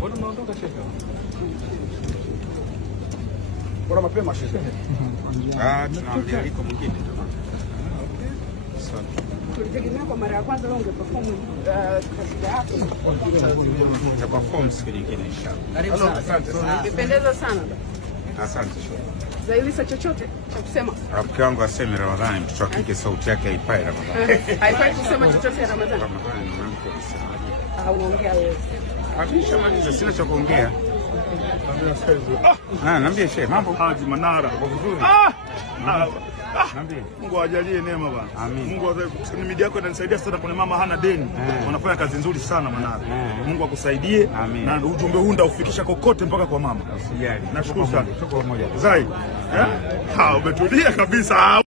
Bora unaondoka shehe. Bora mapema shehe. Tunaambia liko mwingine. Tulitegemea kwa mara ya kwanza leo ungeperform kasida yako. Tutaperform siku nyingine inshallah. Asante sana. Imependeza sana. Asante. Zailisa chochote cha kusema? Rafiki wangu aseme Ramadhani, mtoto wa kike sauti yake haipai Ramadhani. Haifai kusema chochote ya Ramadhani. Ramadhani mwanamke anasema. Unaongea wewe. Hakishamaliza, sina cha kuongea. Niambie shehe, mambo? Haji Manara. Vizuri. Niambie. Mungu awajalie neema bwana. Amin. Mungu awajalie, media yako inanisaidia sana, kuna mama hana deni. Wanafanya kazi nzuri sana Manara. Mungu akusaidie. Amin. Na ujumbe huu ndaufikisha kokote mpaka kwa mama. Usijali. Nashukuru sana. Tuko pamoja. Zai. Umetulia kabisa.